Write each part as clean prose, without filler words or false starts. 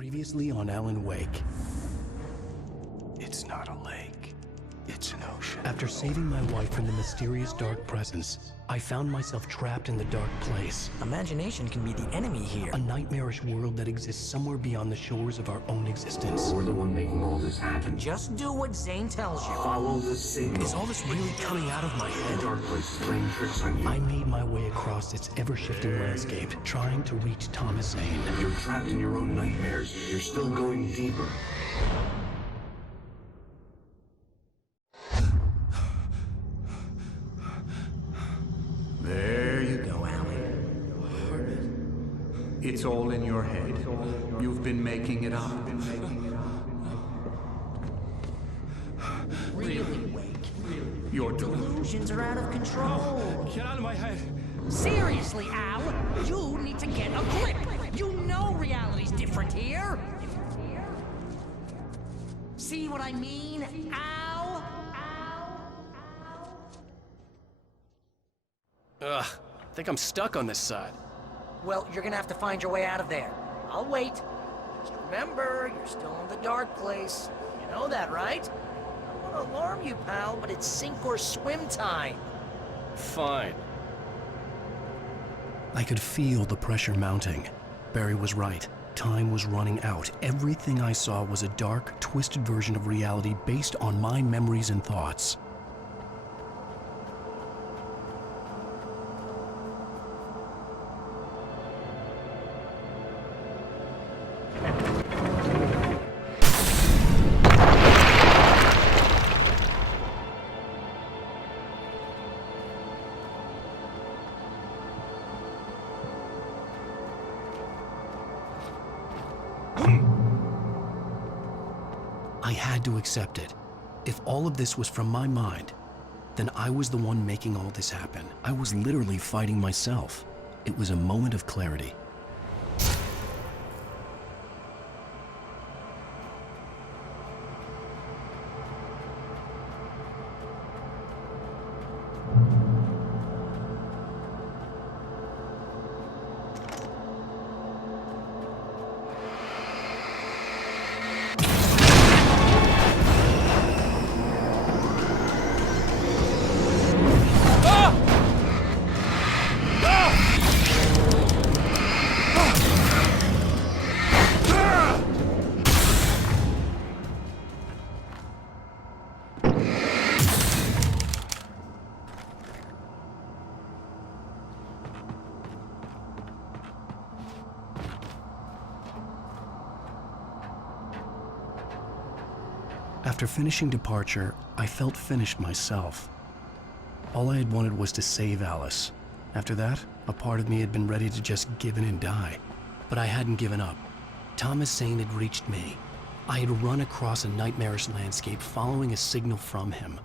Previously on Alan Wake. It's not a lake. It's an ocean. After saving my wife from the mysterious dark presence, I found myself trapped in the dark place. Imagination can be the enemy here. A nightmarish world that exists somewhere beyond the shores of our own existence. We're the one making all this happen. Just do what Zane tells you. Follow the signal. Is all this really coming out of my head? The dark place is playing tricks on you. I made my way across its ever-shifting landscape, trying to reach Thomas Zane. You're trapped in your own nightmares. You're still going deeper. There you go, Alan. It's all in your head. You've been making it up. Really, Wake. Your Delusions are out of control. Get out of my head. Seriously, Al, you need to get a grip. You know reality's different here. See what I mean, Al? Ugh, I think I'm stuck on this side. Well, you're gonna have to find your way out of there. I'll wait. Just remember, you're still in the dark place. You know that, right? I don't want to alarm you, pal, but it's sink or swim time. Fine. I could feel the pressure mounting. Barry was right. Time was running out. Everything I saw was a dark, twisted version of reality based on my memories and thoughts. I had to accept it. If all of this was from my mind, then I was the one making all this happen. I was literally fighting myself. It was a moment of clarity. After finishing Departure, I felt finished myself. All I had wanted was to save Alice. After that, a part of me had been ready to just give in and die. But I hadn't given up. Thomas Zane had reached me. I had run across a nightmarish landscape following a signal from him.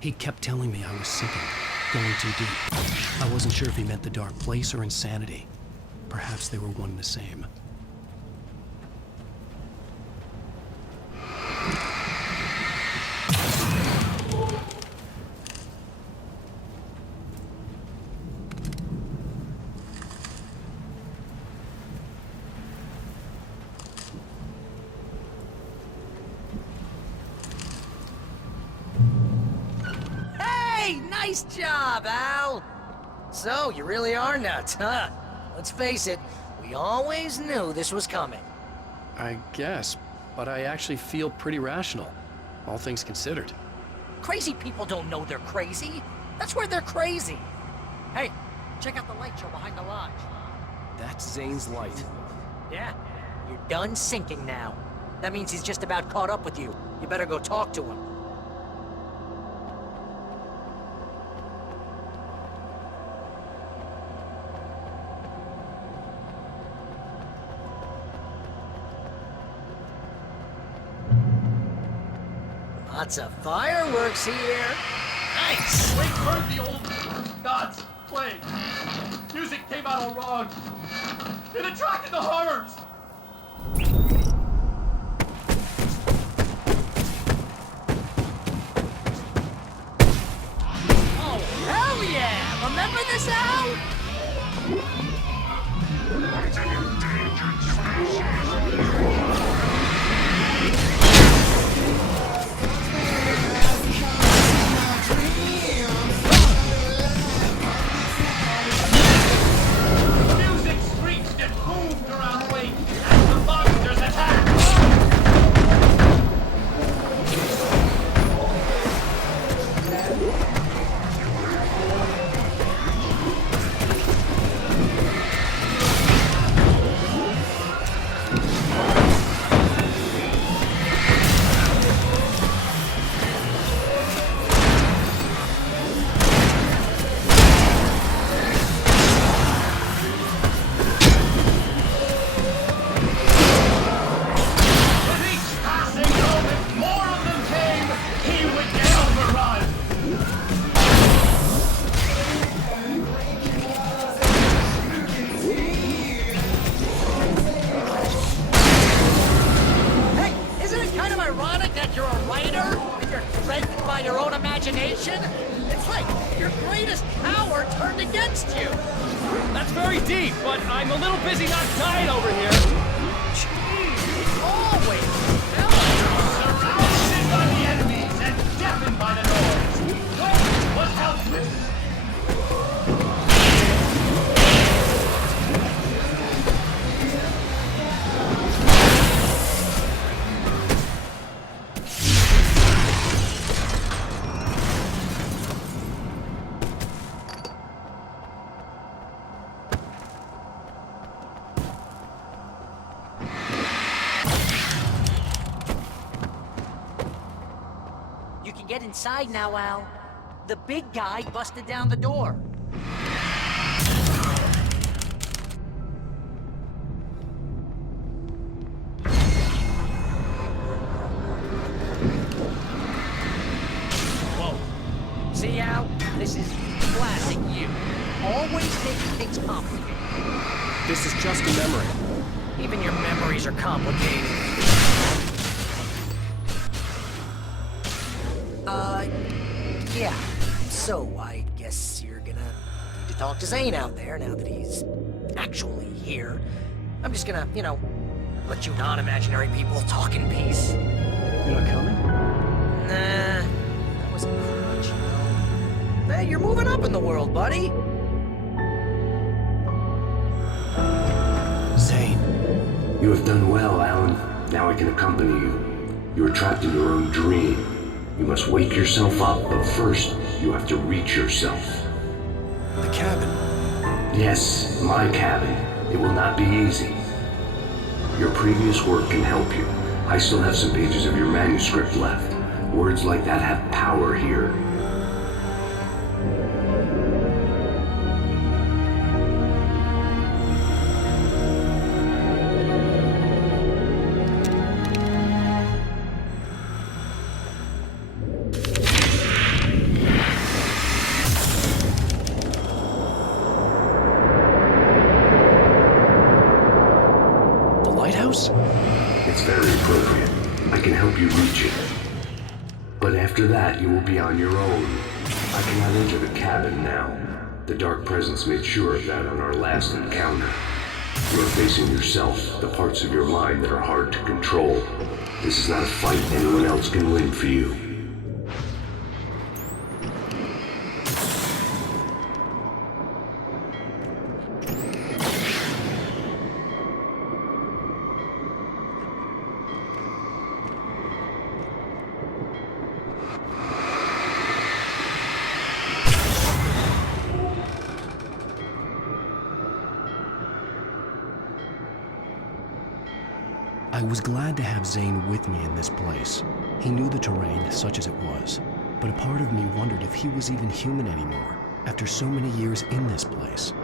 He kept telling me I was sinking, going too deep. I wasn't sure if he meant the dark place or insanity. Perhaps they were one and the same. Nice job, Al! So, you really are nuts, huh? Let's face it, we always knew this was coming. I guess, but I actually feel pretty rational, all things considered. Crazy people don't know they're crazy. That's where they're crazy. Hey, check out the light show behind the lodge. That's Zane's light. Yeah, you're done sinking now. That means he's just about caught up with you. You better go talk to him. Lots of fireworks here. Nice! Wait, heard the old gods playing. Music came out all wrong. It attracted the horrors. Oh, hell yeah! Remember this, Al? It's an endangered species. like you're a writer and you're threatened by your own imagination? It's like your greatest power turned against you. That's very deep, but I'm a little busy not dying over here. Jeez, always. Surrounded by the enemies and deafened by the noise. What helps this? You can get inside now, Al. The big guy busted down the door. Whoa. See, Al? This is classic you. Always making things complicated. This is just a memory. Even your memories are complicated. Yeah. So, I guess you're gonna need to talk to Zane out there now that he's actually here. I'm just gonna, let you non-imaginary people talk in peace. You're not coming? Nah, that was a crutch, Hey, you're moving up in the world, buddy. Zane. You have done well, Alan. Now I can accompany you. You are trapped in your own dream. You must wake yourself up, but first, you have to reach yourself. The cabin. Yes, my cabin. It will not be easy. Your previous work can help you. I still have some pages of your manuscript left. Words like that have power here. It's very appropriate. I can help you reach it. But after that, you will be on your own. I cannot enter the cabin now. The Dark Presence made sure of that on our last encounter. You are facing yourself, the parts of your mind that are hard to control. This is not a fight anyone else can win for you. I was glad to have Zane with me in this place. He knew the terrain, such as it was, but a part of me wondered if he was even human anymore, after so many years in this place.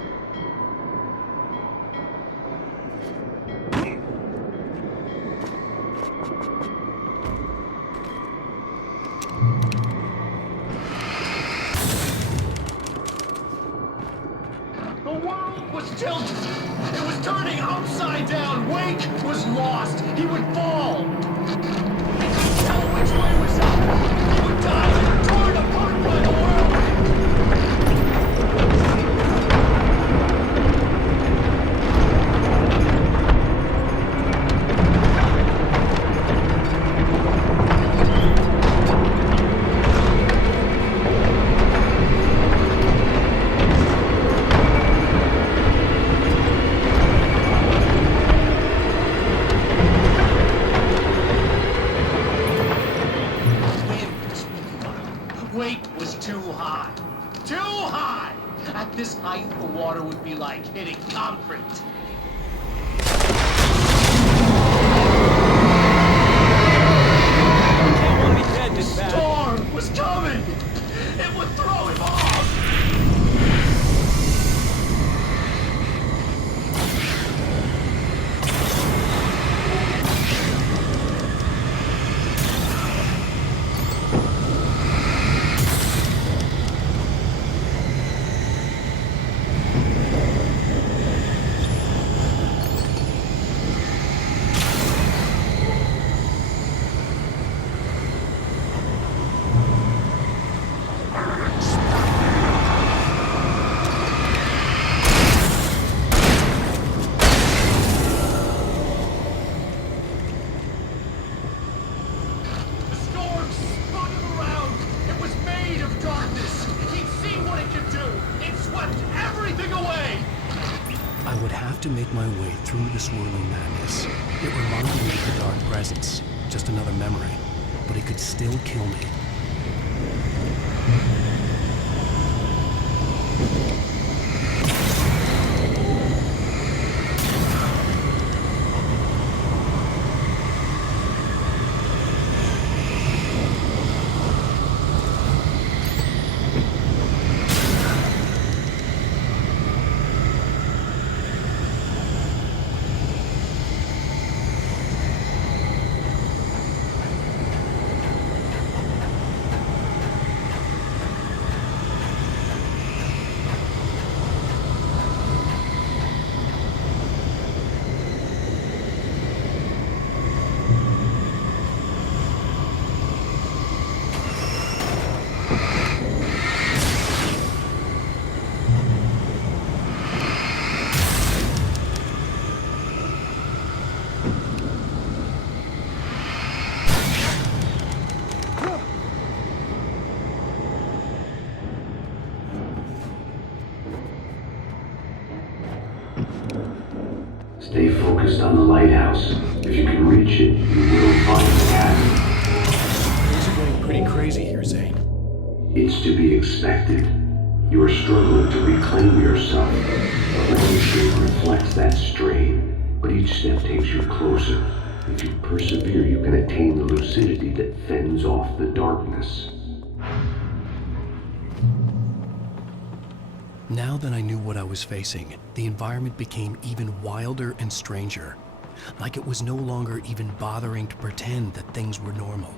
The world was tilted. It was turning upside down. Wake was lost. He would fall. He couldn't tell which way was up. He would die, torn apart by the world. Weight was too high. Too high! At this height, the water would be like hitting concrete. The storm was coming! It would throw him off! through the swirling madness. It reminded me of the dark presence, just another memory, but it could still kill me. Stay focused on the lighthouse. If you can reach it, you will find the cabin. Things are getting pretty crazy here, Zane. It's to be expected. You are struggling to reclaim yourself. The landscape reflects that strain, but each step takes you closer. If you persevere, you can attain the lucidity that fends off the darkness. Now that I knew what I was facing, the environment became even wilder and stranger. Like it was no longer even bothering to pretend that things were normal.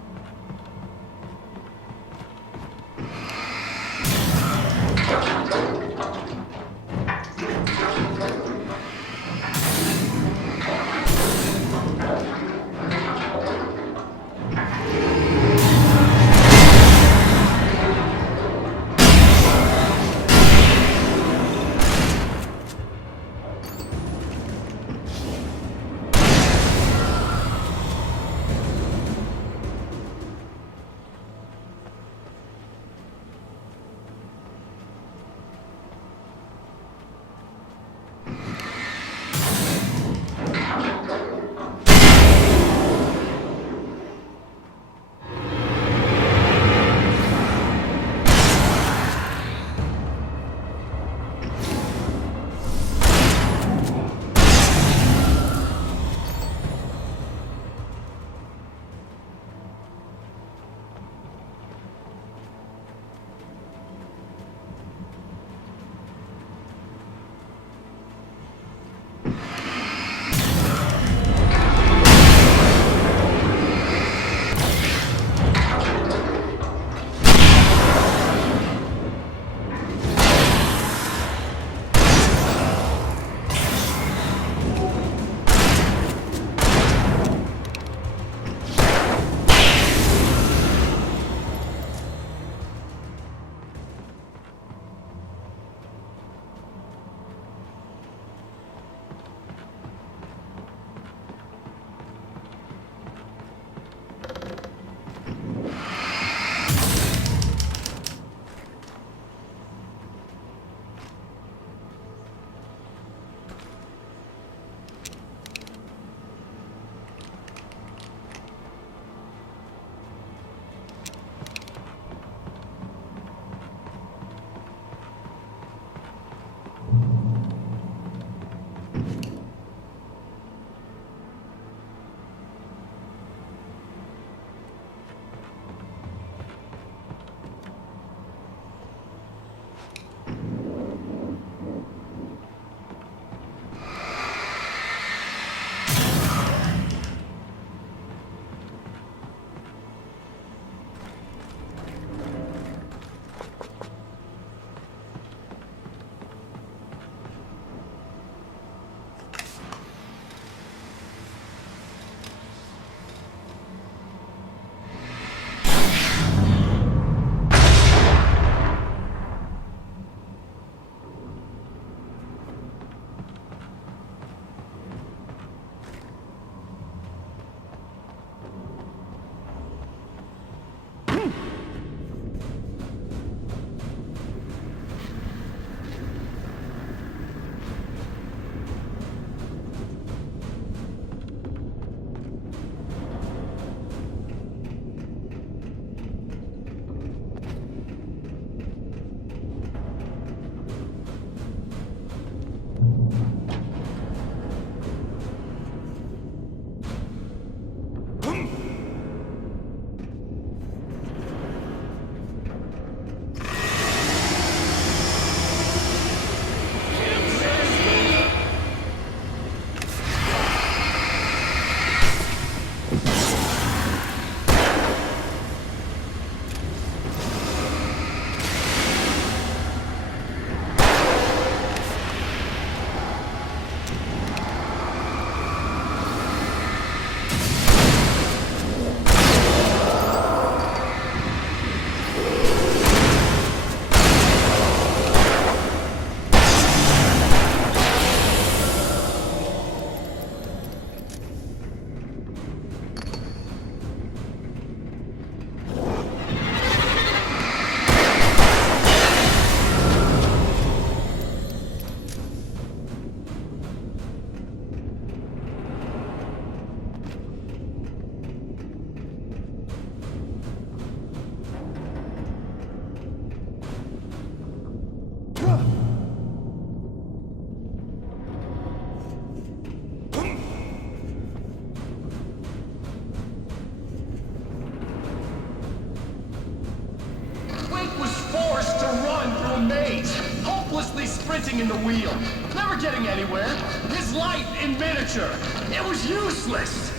squinting in the wheel, never getting anywhere. His light in miniature. It was useless.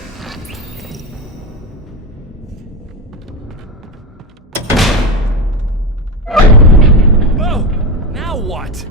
Oh! Now what?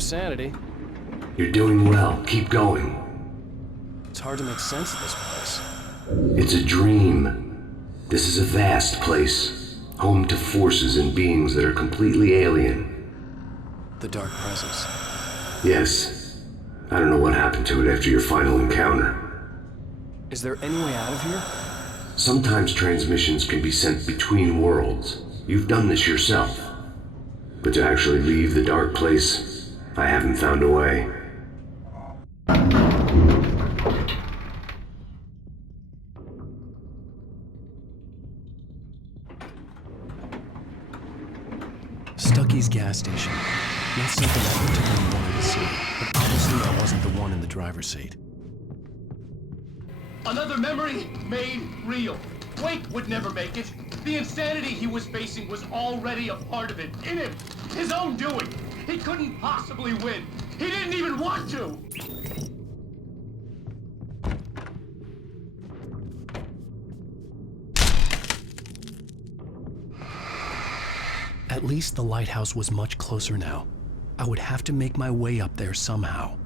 Sanity. You're doing well. Keep going. It's hard to make sense of this place. It's a dream. This is a vast place, home to forces and beings that are completely alien. The Dark Presence. Yes. I don't know what happened to it after your final encounter. Is there any way out of here? Sometimes transmissions can be sent between worlds. You've done this yourself. But to actually leave the dark place, I haven't found a way. Stucky's gas station. Not something I particularly wanted to see, but obviously I wasn't the one in the driver's seat. Another memory made real. Wake would never make it. The insanity he was facing was already a part of it, in him, his own doing. He couldn't possibly win. He didn't even want to. At least the lighthouse was much closer now. I would have to make my way up there somehow.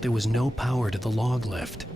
there was no power to the log lift.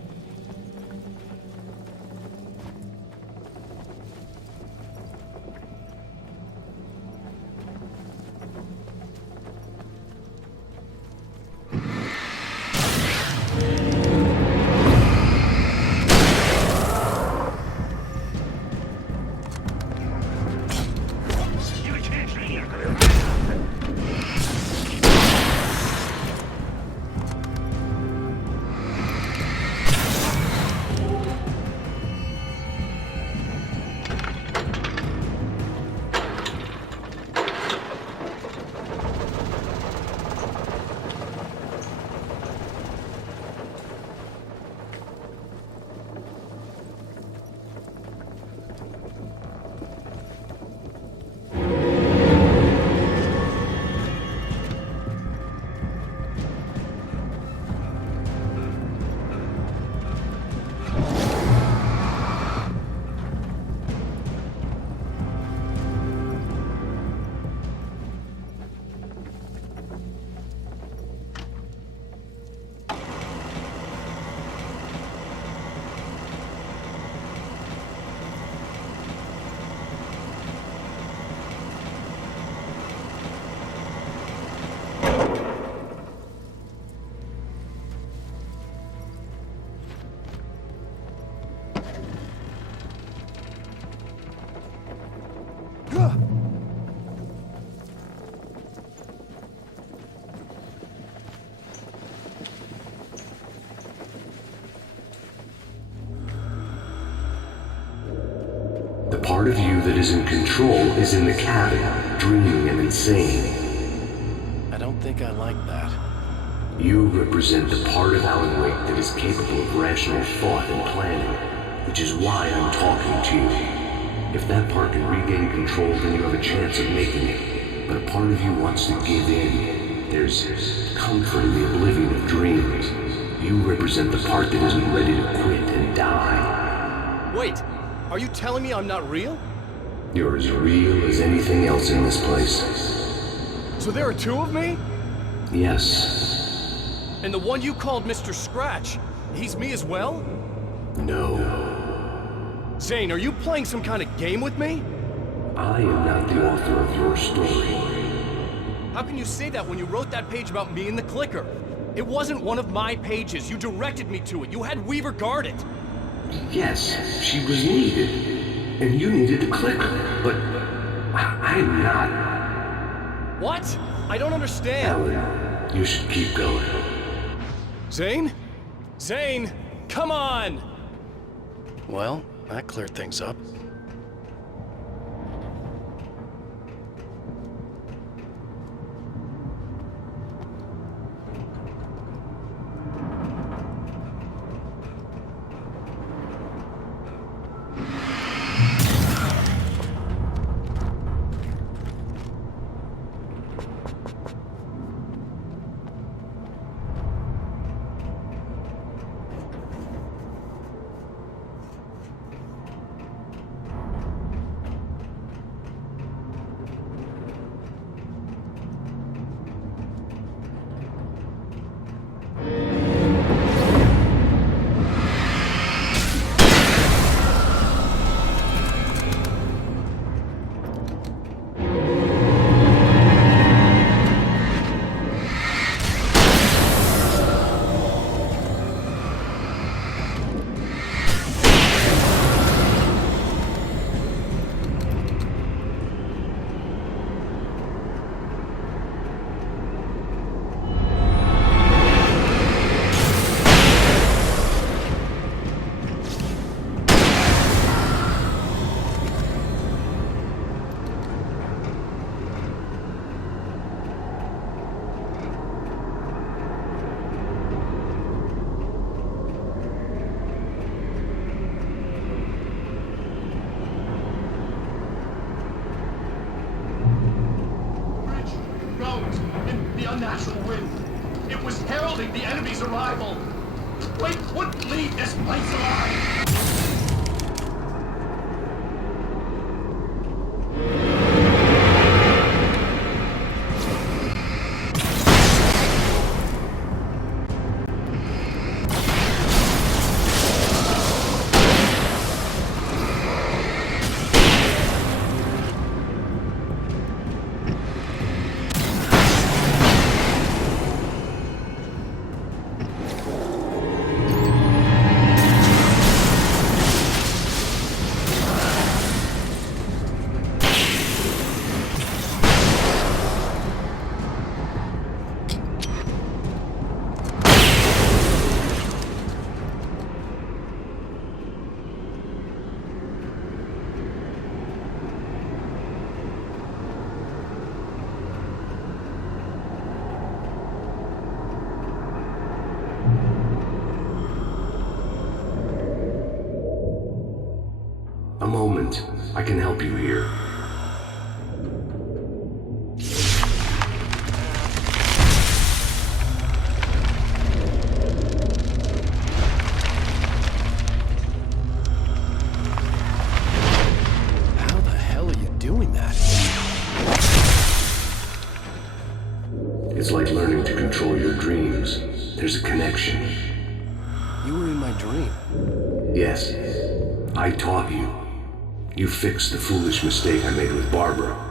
The part of you that is in control is in the cabin, dreaming and insane. I don't think I like that. You represent the part of Alan Wake that is capable of rational thought and planning, which is why I'm talking to you. If that part can regain control, then you have a chance of making it. But a part of you wants to give in. There's comfort in the oblivion of dreams. You represent the part that isn't ready to quit and die. Wait, are you telling me I'm not real? You're as real as anything else in this place. So there are two of me? Yes. And the one you called Mr. Scratch, he's me as well? No. Zane, are you playing some kind of game with me? I am not the author of your story. How can you say that when you wrote that page about me in the clicker? It wasn't one of my pages. You directed me to it. You had Weaver guard it. Yes, she was needed. And you needed the clicker. But I'm not. What? I don't understand. Alan, you should keep going. Zane? Zane, come on! Well, that cleared things up. Unnatural wind. It was heralding the enemy's arrival. Wake wouldn't leave this place alive. moment. I can help you here. How the hell are you doing that? It's like learning to control your dreams. There's a connection. You were in my dream. Yes, I taught you. You fixed the foolish mistake I made with Barbara.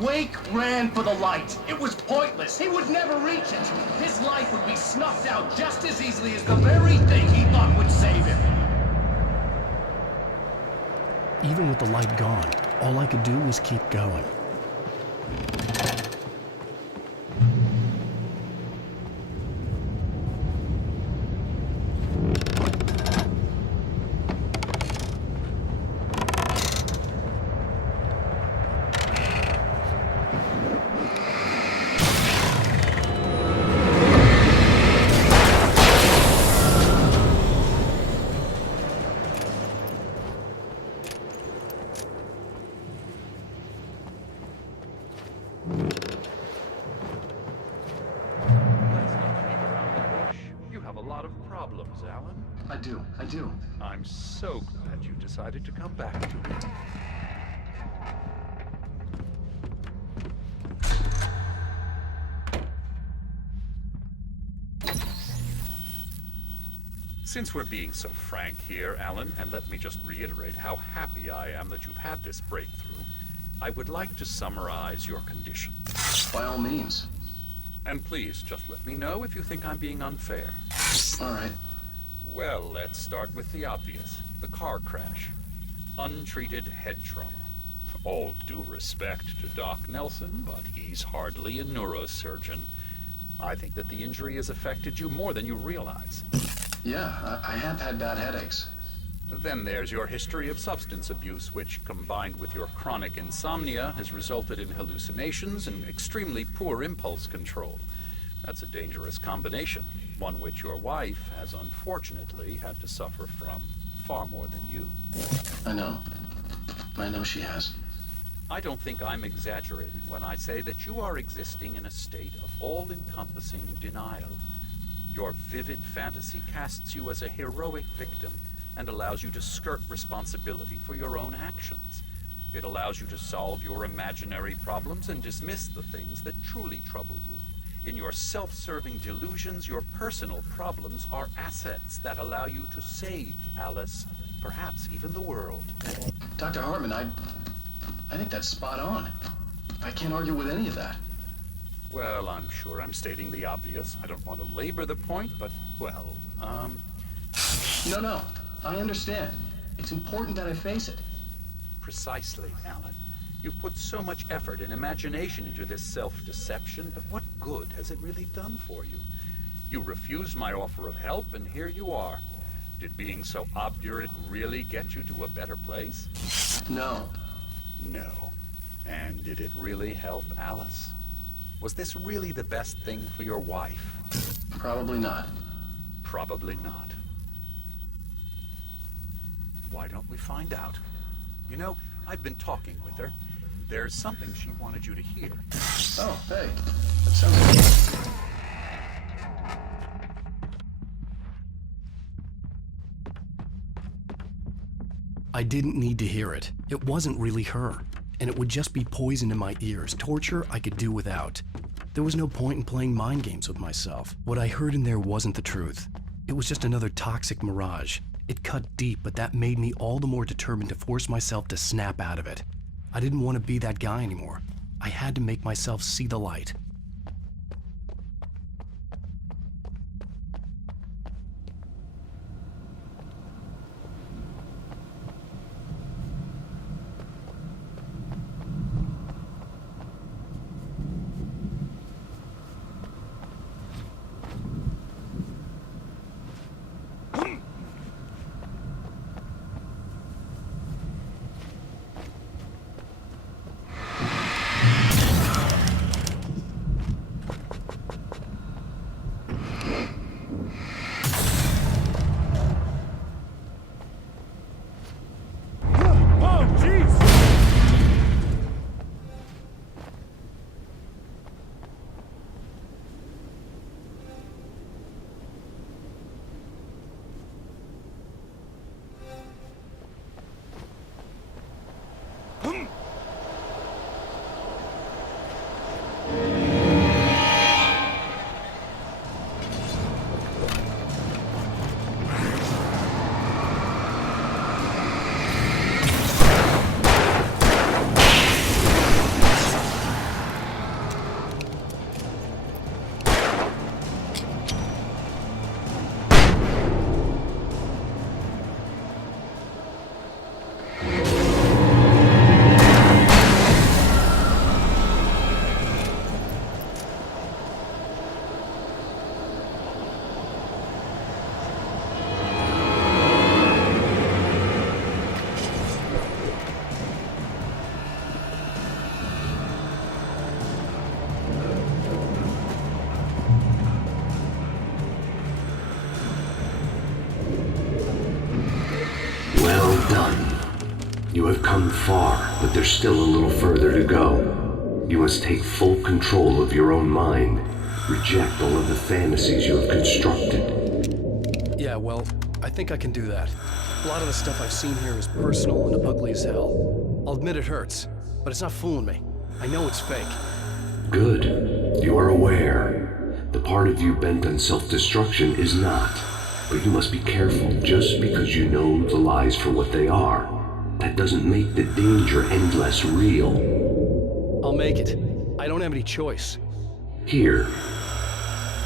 Wake ran for the light. It was pointless. He would never reach it. His life would be snuffed out just as easily as the very thing he thought would save him. Even with the light gone, all I could do was keep going. Alan. I do. I'm so glad you decided to come back to me. Since we're being so frank here, Alan, and let me just reiterate how happy I am that you've had this breakthrough, I would like to summarize your condition. By all means. And please, just let me know if you think I'm being unfair. All right. Well, let's start with the obvious. The car crash. Untreated head trauma. All due respect to Doc Nelson, but he's hardly a neurosurgeon. I think that the injury has affected you more than you realize. Yeah, I have had bad headaches. Then there's your history of substance abuse, which, combined with your chronic insomnia, has resulted in hallucinations and extremely poor impulse control. That's a dangerous combination, one which your wife has unfortunately had to suffer from far more than you. I know. I know she has. I don't think I'm exaggerating when I say that you are existing in a state of all-encompassing denial. Your vivid fantasy casts you as a heroic victim and allows you to skirt responsibility for your own actions. It allows you to solve your imaginary problems and dismiss the things that truly trouble you. In your self-serving delusions, your personal problems are assets that allow you to save Alice, perhaps even the world. Dr. Hartman, I think that's spot on. I can't argue with any of that. Well, I'm sure I'm stating the obvious. I don't want to labor the point, but, well, No, I understand. It's important that I face it. Precisely, Alan. You've put so much effort and imagination into this self-deception, but what good has it really done for you? You refused my offer of help, and here you are. Did being so obdurate really get you to a better place? No. No. And did it really help Alice? Was this really the best thing for your wife? Probably not. Probably not. Why don't we find out? You know, I've been talking with her. There's something she wanted you to hear. Oh, hey. That sounds good. I didn't need to hear it. It wasn't really her. And it would just be poison in my ears. Torture I could do without. There was no point in playing mind games with myself. What I heard in there wasn't the truth. It was just another toxic mirage. It cut deep, but that made me all the more determined to force myself to snap out of it. I didn't want to be that guy anymore. I had to make myself see the light. You have come far, but there's still a little further to go. You must take full control of your own mind. Reject all of the fantasies you have constructed. Yeah, well, I think I can do that. A lot of the stuff I've seen here is personal and ugly as hell. I'll admit it hurts, but it's not fooling me. I know it's fake. Good. You are aware. The part of you bent on self-destruction is not. But you must be careful. Just because you know the lies for what they are, that doesn't make the danger any less real. I'll make it. I don't have any choice. Here.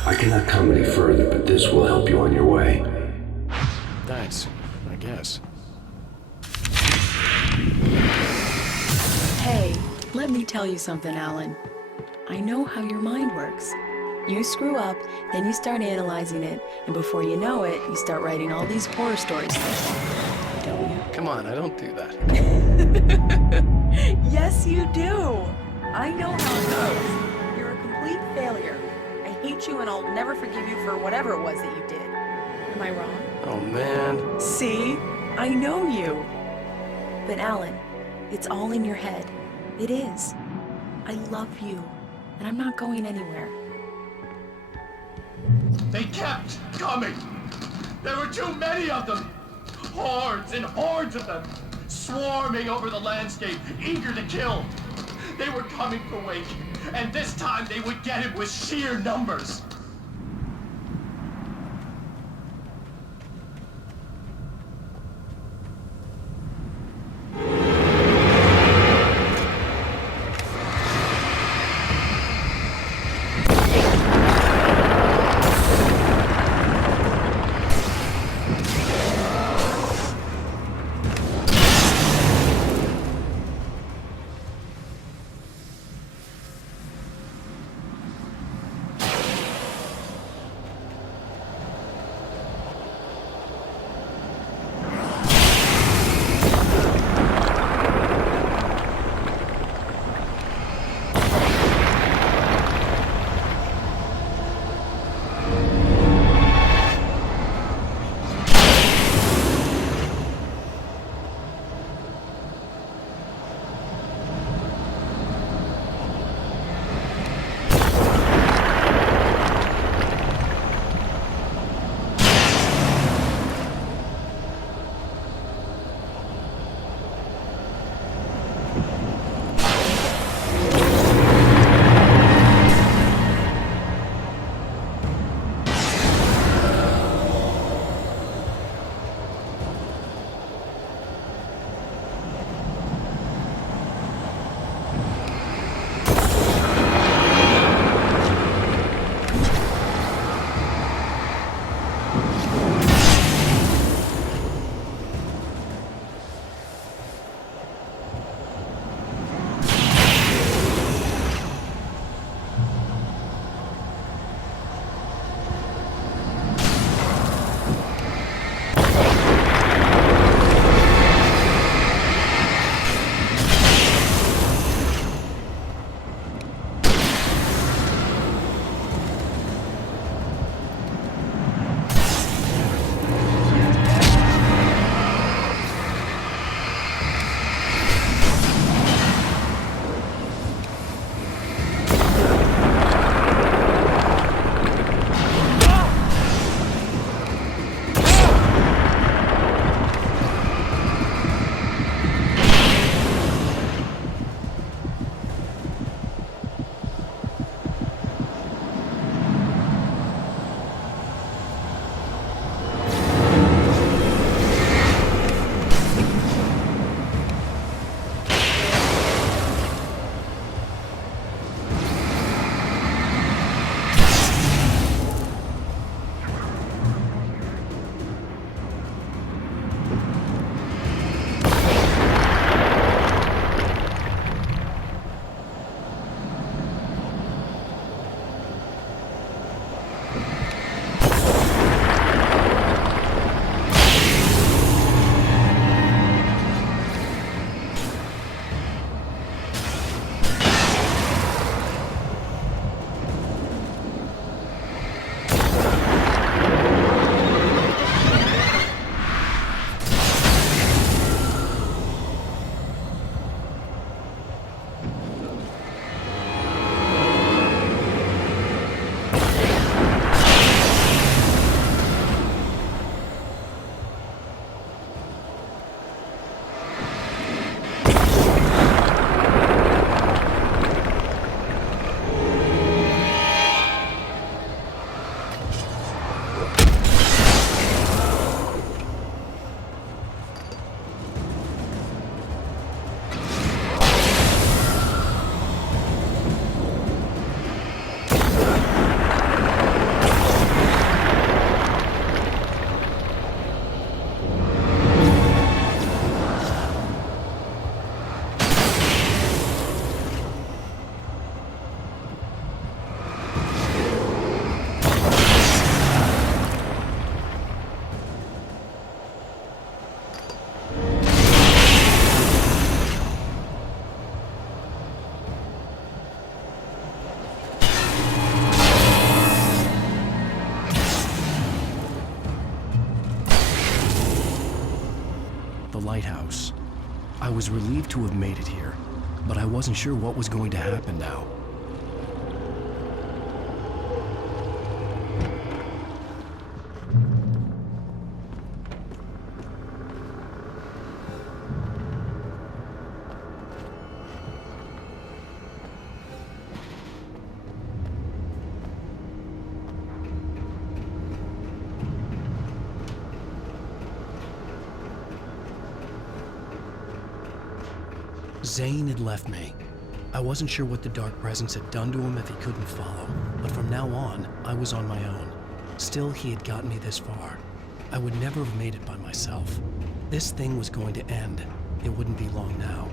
I cannot come any further, but this will help you on your way. Thanks, I guess. Hey, let me tell you something, Alan. I know how your mind works. You screw up, then you start analyzing it, and before you know it, you start writing all these horror stories. Don't you? Come on, I don't do that. Yes, you do. I know how it goes. You're a complete failure. I hate you, and I'll never forgive you for whatever it was that you did. Am I wrong? Oh, man. See? I know you. But Alan, it's all in your head. It is. I love you, and I'm not going anywhere. They kept coming. There were too many of them. Hordes and hordes of them, swarming over the landscape, eager to kill. They were coming for Wake, and this time they would get him with sheer numbers. was relieved to have made it here, but I wasn't sure what was going to happen now. Zane had left me. I wasn't sure what the Dark Presence had done to him if he couldn't follow, but from now on, I was on my own. Still, he had gotten me this far. I would never have made it by myself. This thing was going to end. It wouldn't be long now.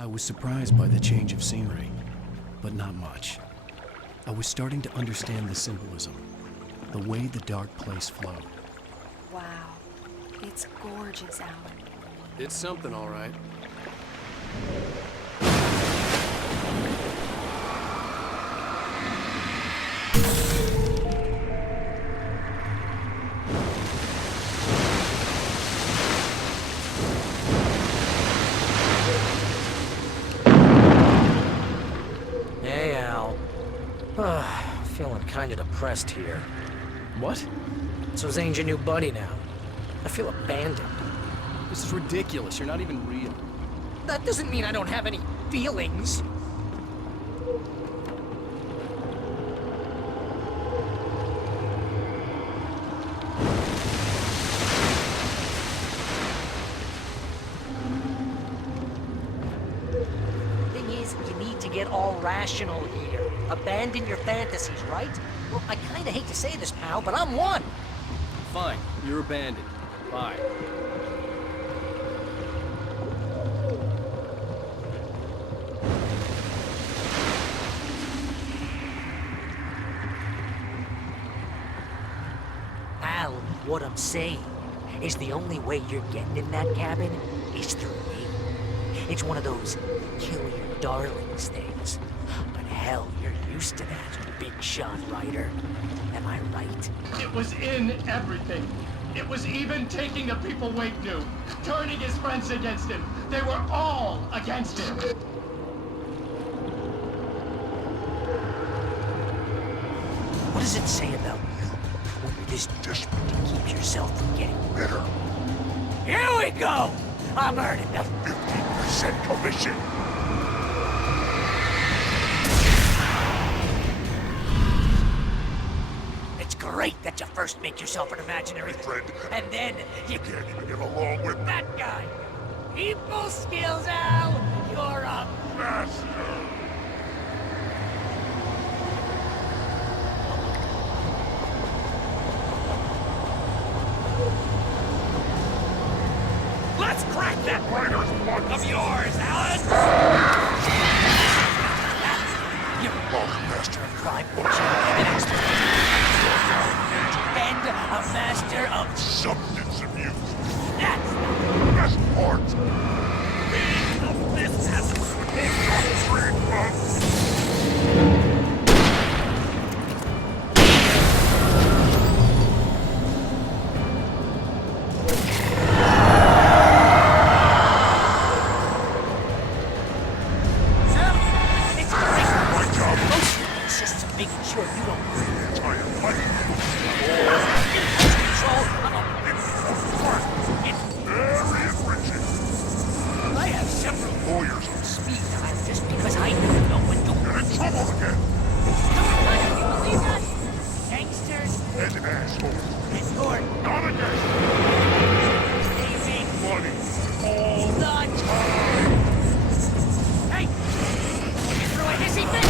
I was surprised by the change of scenery, but not much. I was starting to understand the symbolism, the way the dark place flowed. Wow. It's gorgeous, Alan. It's something, all right. Hey, Al. Feeling kinda depressed here. What? So Zane's your new buddy now. I feel abandoned. This is ridiculous. You're not even real. That doesn't mean I don't have any feelings. Thing is, you need to get all rational here. Abandon your fantasies, right? Well, I kinda hate to say this, pal, but I'm one. Fine. You're abandoned. Bye. Al, what I'm saying is the only way you're getting in that cabin is through me. It's one of those kill your darlings things. But hell, you're used to that, big shot writer. Am I right? It was in everything. It was even taking the people Wake knew, turning his friends against him. They were all against him. What does it say about you when you're this desperate to keep yourself from getting bitter? Here we go! I'm earning the 50% commission. It's great that you first make yourself an imaginary friend, and then you can't even get along with that guy. People skills, Al! You're a master! Let's crack that writer's block of yours, Alan! You're a master of crime fiction, an expert and a master of substance abuse. That's the best part! Being a business have several Lawyers on speed dial just because I don't know when to... Get in trouble again! Can you believe that? Gangsters And assholes. and Gordon. Not again! Saving Money. all the time. Hey! You threw a hissy fit!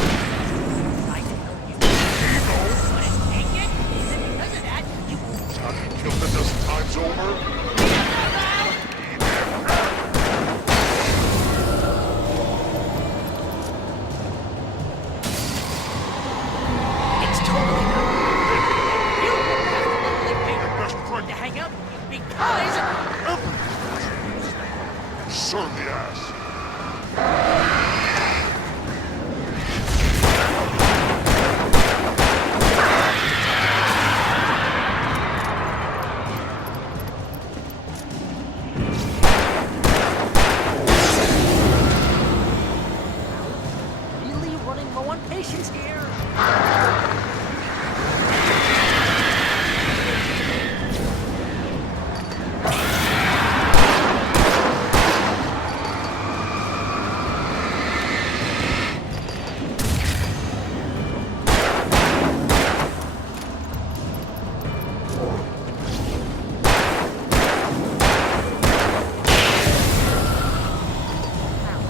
I can help you. Ego. But take it, and because of that, you won't Have you killed a dozen times over? It's totally not. You have to pay Your best friend. to hang out because... Serve the ass. Really running low on patience here.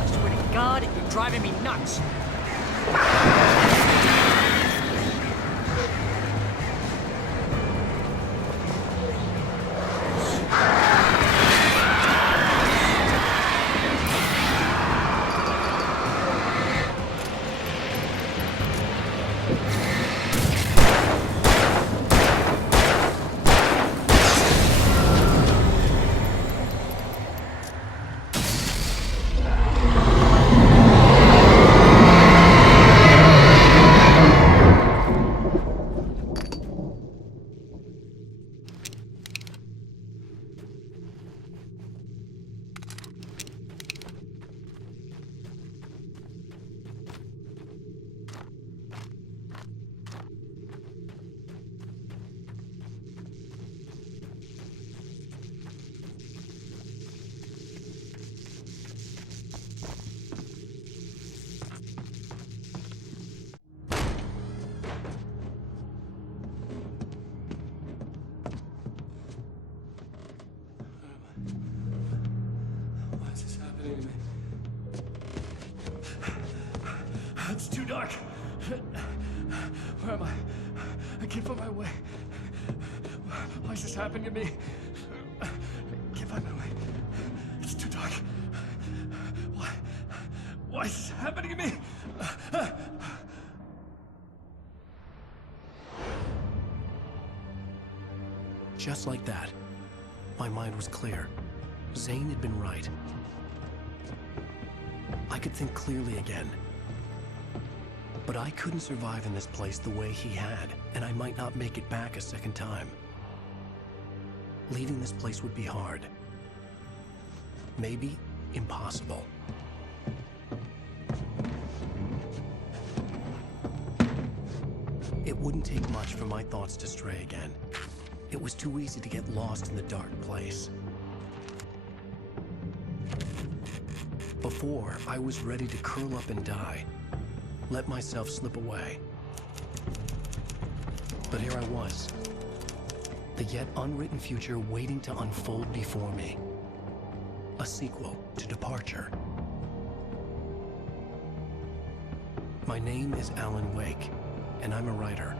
I swear to God, you're driving me nuts. Why is this happening to me? It's too dark. Where am I? I can't find my way. Why is this happening to me? I can't find my way. It's too dark. Why is this happening to me? Just like that, my mind was clear. Zane had been right. I could think clearly again. But I couldn't survive in this place the way he had, and I might not make it back a second time. Leaving this place would be hard. Maybe impossible. It wouldn't take much for my thoughts to stray again. It was too easy to get lost in the dark place. Before, I was ready to curl up and die. Let myself slip away. But here I was. The yet unwritten future waiting to unfold before me. A sequel to Departure. My name is Alan Wake, and I'm a writer.